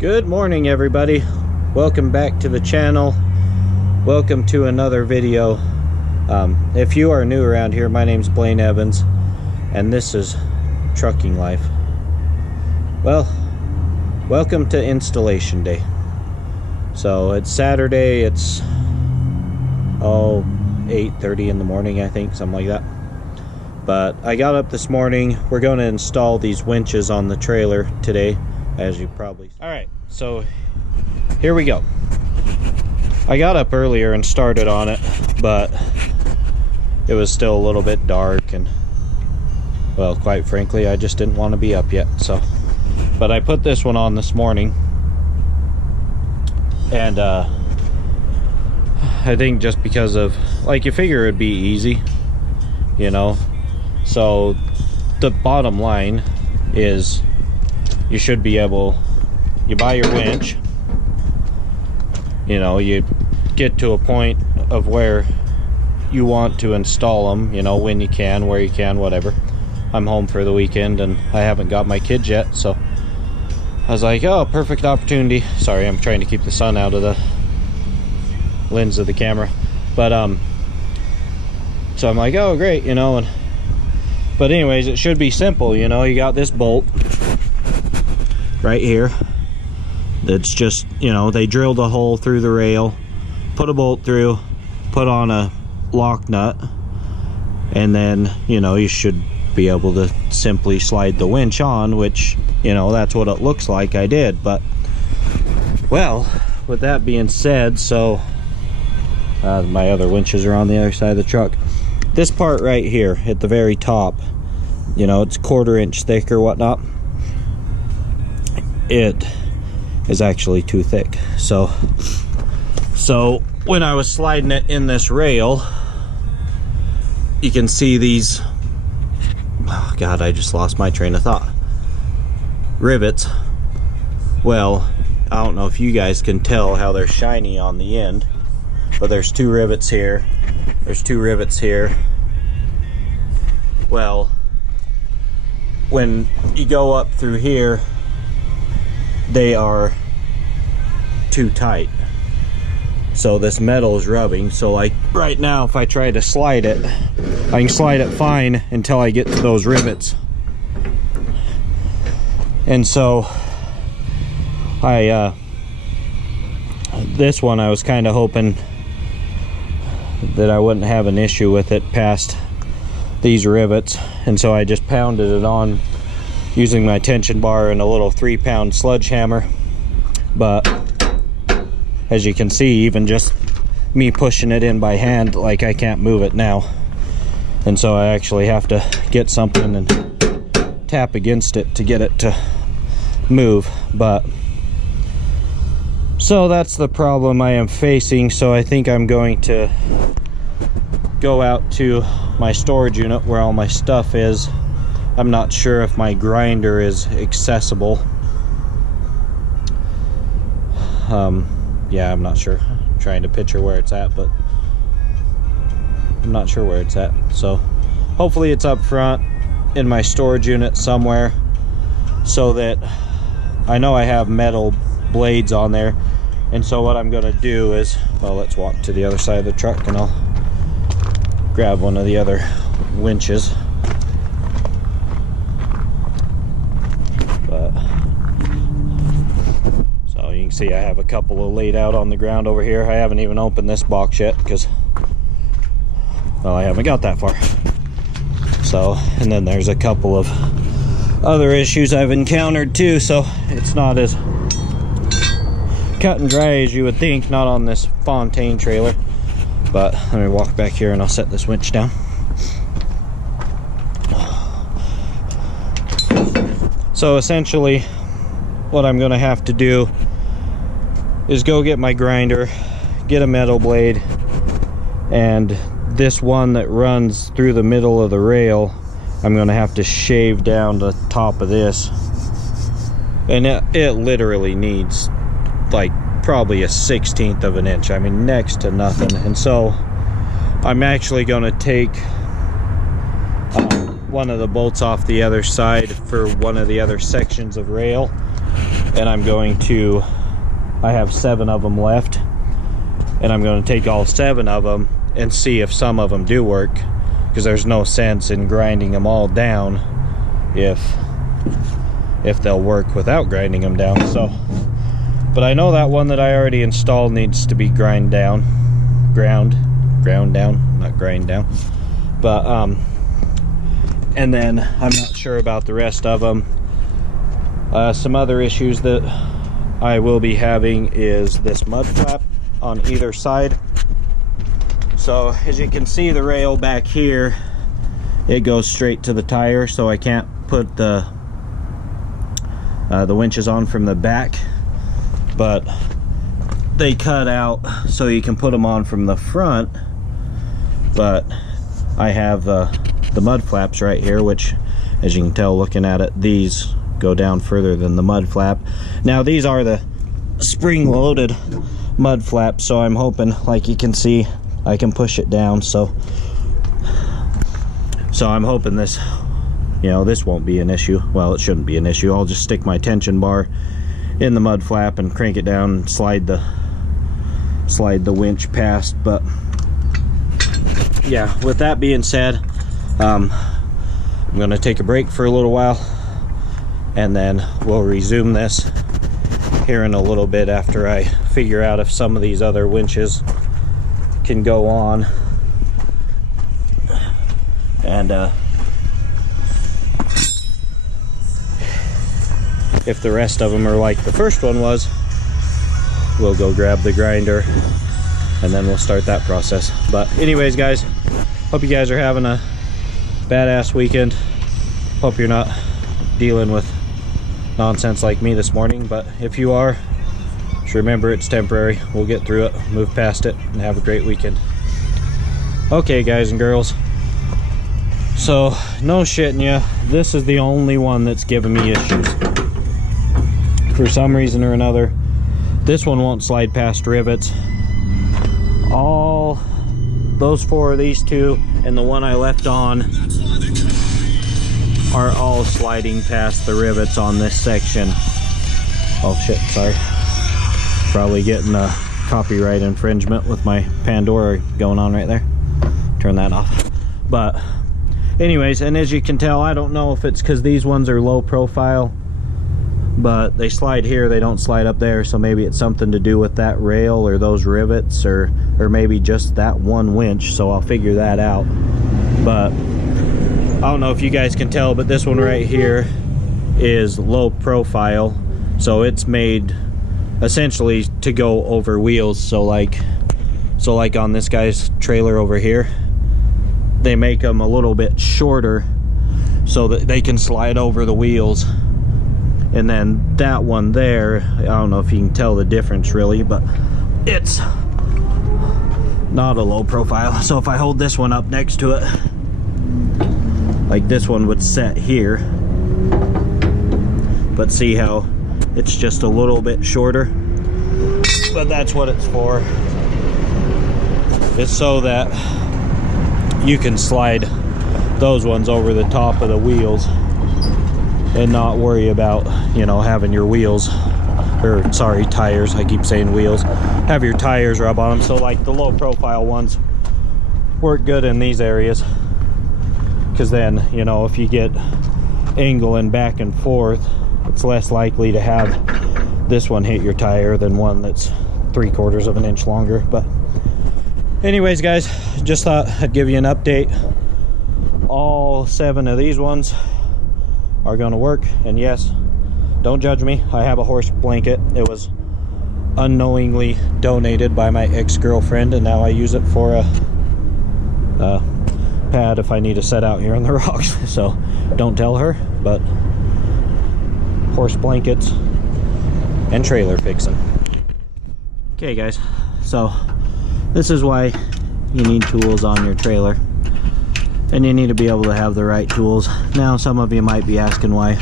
Good morning, everybody. Welcome back to the channel. Welcome to another video. If you are new around here, my name's Blaine Evans and this is Trucking Life. Well, welcome to installation day. So it's Saturday, it's 8:30 in the morning, I think, something like that. But I got up this morning. We're going to install these winches on the trailer today, as you probably... Alright, so here we go. I got up earlier and started on it, but it was still a little bit dark and, well, quite frankly, I just didn't want to be up yet. So, but I put this one on this morning, and I think just because of, like, you figure it'd be easy, you know. So the bottom line is you should be able, you buy your winch, you know, you get to a point of where you want to install them, you know, when you can, where you can, whatever. I'm home for the weekend and I haven't got my kids yet, so I was like, oh, perfect opportunity. Sorry, I'm trying to keep the sun out of the lens of the camera. But so I'm like, oh great, you know. And but anyways, it should be simple, you know. You got this bolt right here that's just, you know, they drilled a hole through the rail, put a bolt through, put on a lock nut, and then, you know, you should be able to simply slide the winch on, which, you know, that's what it looks like I did. But well, with that being said, so my other winches are on the other side of the truck. This part right here at the very top, you know, it's 1/4 inch thick or whatnot. It is actually too thick. So when I was sliding it in this rail, you can see these, oh God, I just lost my train of thought. Rivets. Well, I don't know if you guys can tell how they're shiny on the end, but there's 2 rivets here, there's 2 rivets here. Well, when you go up through here, they are too tight, so this metal is rubbing. So like right now, if I try to slide it, I can slide it fine until I get to those rivets. And so this one I was kind of hoping that I wouldn't have an issue with it past these rivets, and so I just pounded it on using my tension bar and a little 3-pound sledgehammer. But as you can see, even just me pushing it in by hand, like, I can't move it now, and so I actually have to get something and tap against it to get it to move. But so that's the problem I am facing. So I think I'm going to go out to my storage unit where all my stuff is. I'm not sure if my grinder is accessible. Yeah, I'm not sure. I'm trying to picture where it's at, but I'm not sure where it's at. So hopefully it's up front in my storage unit somewhere, so that I know I have metal blades on there. And so what I'm gonna do is, well, let's walk to the other side of the truck and I'll grab one of the other winches. But so you can see I have a couple of laid out on the ground over here. I haven't even opened this box yet because, well, I haven't got that far. So, and then there's a couple of other issues I've encountered too, so it's not as cut and dry as you would think, not on this Fontaine trailer. But let me walk back here and I'll set this winch down. So essentially what I'm gonna have to do is go get my grinder, get a metal blade, and this one that runs through the middle of the rail, I'm gonna have to shave down the top of this. And it literally needs like probably a 1/16 of an inch. I mean, next to nothing. And so I'm actually going to take one of the bolts off the other side for one of the other sections of rail, and I have 7 of them left, and I'm going to take all 7 of them and see if some of them do work, because there's no sense in grinding them all down if they'll work without grinding them down. So, but I know that one that I already installed needs to be ground down, not grind down. But and then I'm not sure about the rest of them. Some other issues that I will be having is this mud flap on either side. So as you can see, the rail back here, it goes straight to the tire, so I can't put the winches on from the back, but they cut out so you can put them on from the front. But I have the mud flaps right here, which, as you can tell looking at it, these go down further than the mud flap. Now these are the spring-loaded mud flaps, so I'm hoping, like you can see, I can push it down. So I'm hoping this, this won't be an issue. Well, it shouldn't be an issue. I'll just stick my tension bar in the mud flap and crank it down and slide the winch past. But yeah, with that being said, I'm gonna take a break for a little while, and then we'll resume this here in a little bit after I figure out if some of these other winches can go on, and if the rest of them are like the first one was, we'll go grab the grinder and then we'll start that process. But anyways, guys, hope you guys are having a badass weekend. Hope you're not dealing with nonsense like me this morning, but if you are, just remember it's temporary. We'll get through it, move past it, and have a great weekend. Okay, guys and girls, so no shitting ya, this is the only one that's giving me issues. For some reason or another, this one won't slide past rivets. All those 4 of these 2 and the one I left on are all sliding past the rivets on this section. Oh shit, sorry. Probably getting a copyright infringement with my Pandora going on right there. Turn that off. But anyways, and as you can tell, I don't know if it's because these ones are low profile, but they slide here, they don't slide up there, so maybe it's something to do with that rail or those rivets, or maybe just that one winch, so I'll figure that out. But I don't know if you guys can tell, but this one right here is low profile, so it's made essentially to go over wheels. So like on this guy's trailer over here, they make them a little bit shorter so that they can slide over the wheels. And then that one there, I don't know if you can tell the difference really, but it's not a low profile. So if I hold this one up next to it, like this one would set here, but see how it's just a little bit shorter? But that's what it's for. It's so that you can slide those ones over the top of the wheels and not worry about, having your wheels, or sorry, tires, I keep saying wheels, have your tires rub on them. So like the low profile ones work good in these areas, because then, if you get angling back and forth, it's less likely to have this one hit your tire than one that's 3/4 of an inch longer. But anyways, guys, just thought I'd give you an update. All 7 of these ones are going to work, and yes, don't judge me, I have a horse blanket. It was unknowingly donated by my ex-girlfriend, and now I use it for a pad if I need to set out here on the rocks. So don't tell her, but horse blankets and trailer fixing. Okay guys, so this is why you need tools on your trailer, and you need to be able to have the right tools. Now some of you might be asking why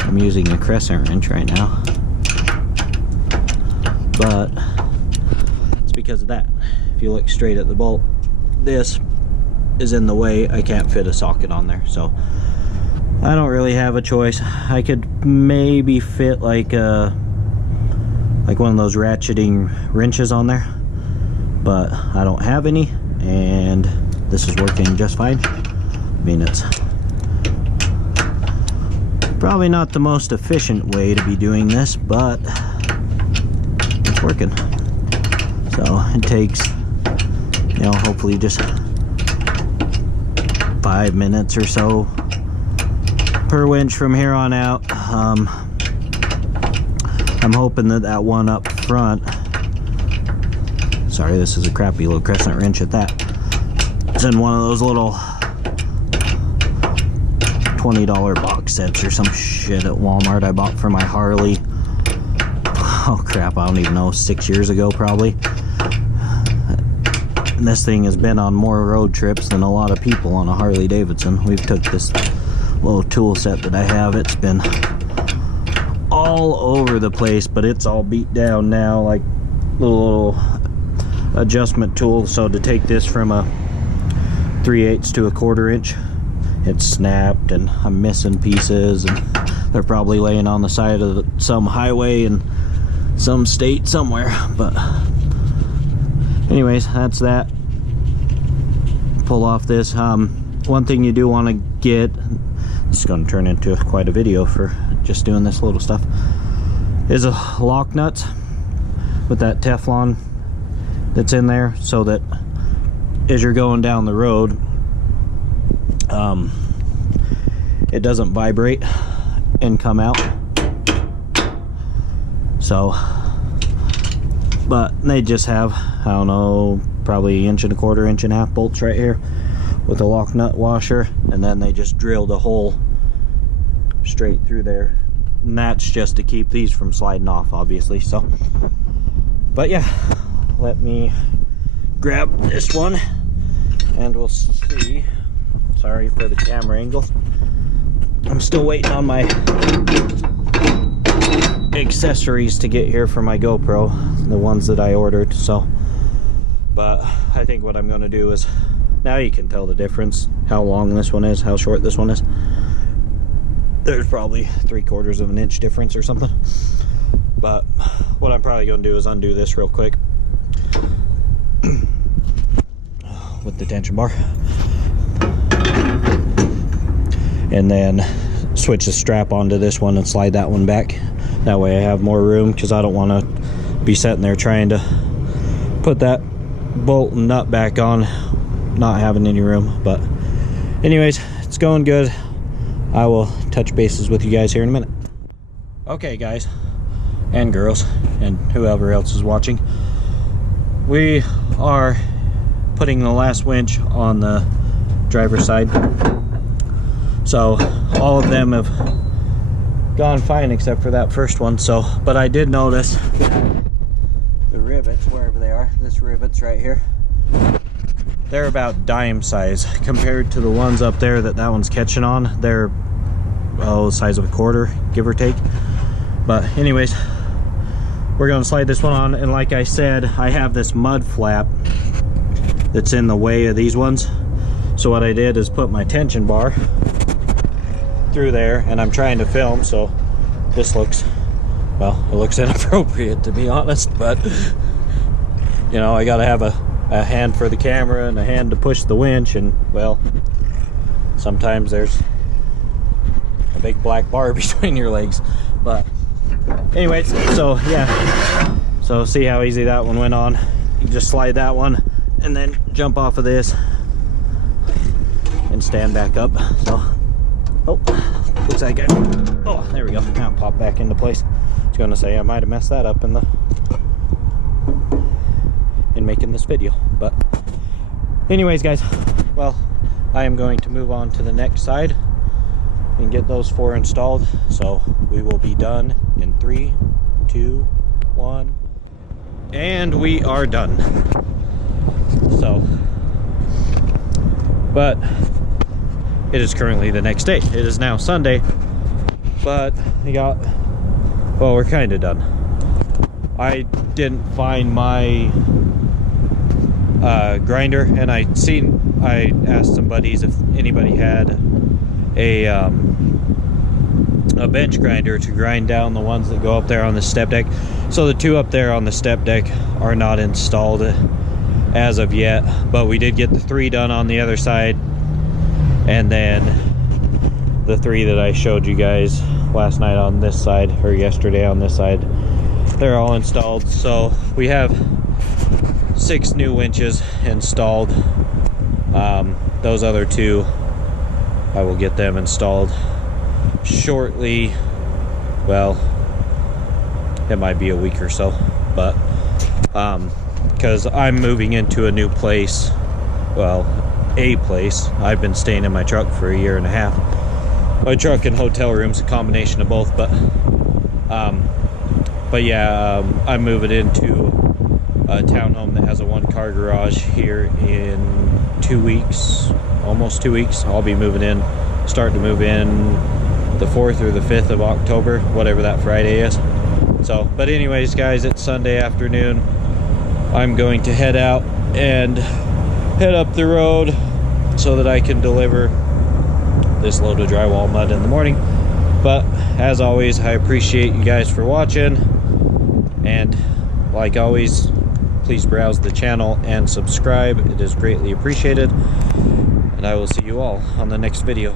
I'm using a crescent wrench right now, but it's because of that. If you look straight at the bolt, this is in the way. I can't fit a socket on there, so I don't really have a choice. I could maybe fit like one of those ratcheting wrenches on there, but I don't have any, and this is working just fine. I mean, it's probably not the most efficient way to be doing this, but it's working. So it takes, you know, hopefully just 5 minutes or so per winch from here on out. I'm hoping that that one up front, sorry, this is a crappy little crescent wrench at that, it's in one of those little $20 box sets or some shit at Walmart I bought for my Harley. Oh crap, I don't even know, 6 years ago probably. And this thing has been on more road trips than a lot of people on a Harley Davidson. We've took this little tool set that I have, it's been all over the place, but it's all beat down now, like little adjustment tool. So to take this from a 3/8 to a 1/4 inch, it's snapped and I'm missing pieces, and they're probably laying on the side of some highway in some state somewhere. But anyways, that's that. Pull off this. One thing you do want to get, it's going to turn into quite a video for just doing this little stuff, is a lock nuts with that Teflon that's in there, so that as you're going down the road, it doesn't vibrate and come out. So, but they just have, I don't know, probably 1 1/4 inch, 1.5 bolts right here with a lock nut washer, and then they just drilled a hole straight through there, and that's just to keep these from sliding off, obviously. So, but yeah, let me grab this one and we'll see. Sorry for the camera angle. I'm still waiting on my accessories to get here for my GoPro, the ones that I ordered. So, but I think what I'm going to do is, now you can tell the difference, how long this one is, how short this one is. There's probably 3/4 of an inch difference or something. But what I'm probably going to do is undo this real quick with the tension bar, and then switch the strap onto this one and slide that one back. That way I have more room, because I don't want to be sitting there trying to put that bolt and nut back on, not having any room. But anyways, it's going good. I will touch bases with you guys here in a minute. Okay guys and girls and whoever else is watching, we are putting the last winch on the driver's side. So all of them have gone fine except for that first one. So, but I did notice the rivets, wherever they are, this rivets right here, they're about dime size compared to the ones up there that one's catching on. They're, oh, the size of a 1/4, give or take. But anyways, we're gonna slide this one on, and like I said, I have this mud flap that's in the way of these ones. So what I did is put my tension bar through there, and I'm trying to film, so this looks, well, it looks inappropriate to be honest, but you know, I gotta have a hand for the camera and a hand to push the winch, and well, sometimes there's a big black bar between your legs. But anyways, so yeah, so see how easy that one went on. You just slide that one and then jump off of this and stand back up. So, oh, looks like I, oh, there we go, now it popped back into place. I was gonna say I might have messed that up in making this video. But anyways guys, well, I am going to move on to the next side and get those 4 installed. So we will be done in 3, 2, 1, and we are done. So, but it is currently the next day. It is now Sunday, but we got, well, we're kind of done. I didn't find my grinder, and I asked some buddies if anybody had a a bench grinder to grind down the ones that go up there on the step deck. So the 2 up there on the step deck are not installed as of yet, but we did get the 3 done on the other side, and then the 3 that I showed you guys last night on this side, or yesterday on this side, they're all installed. So we have 6 new winches installed. Those other 2, I will get them installed shortly. Well, it might be a week or so, but because I'm moving into a new place, well, a place. I've been staying in my truck for a year and a half. My truck and hotel room's a combination of both, but yeah, I'm moving into a townhome that has a 1-car garage here in 2 weeks, almost 2 weeks. I'll be moving in, starting to move in the 4th or the 5th of October, whatever that Friday is. So, but anyways, guys, it's Sunday afternoon. I'm going to head out and head up the road so that I can deliver this load of drywall mud in the morning. But as always, I appreciate you guys for watching, and like always, please browse the channel and subscribe. It is greatly appreciated, and I will see you all on the next video.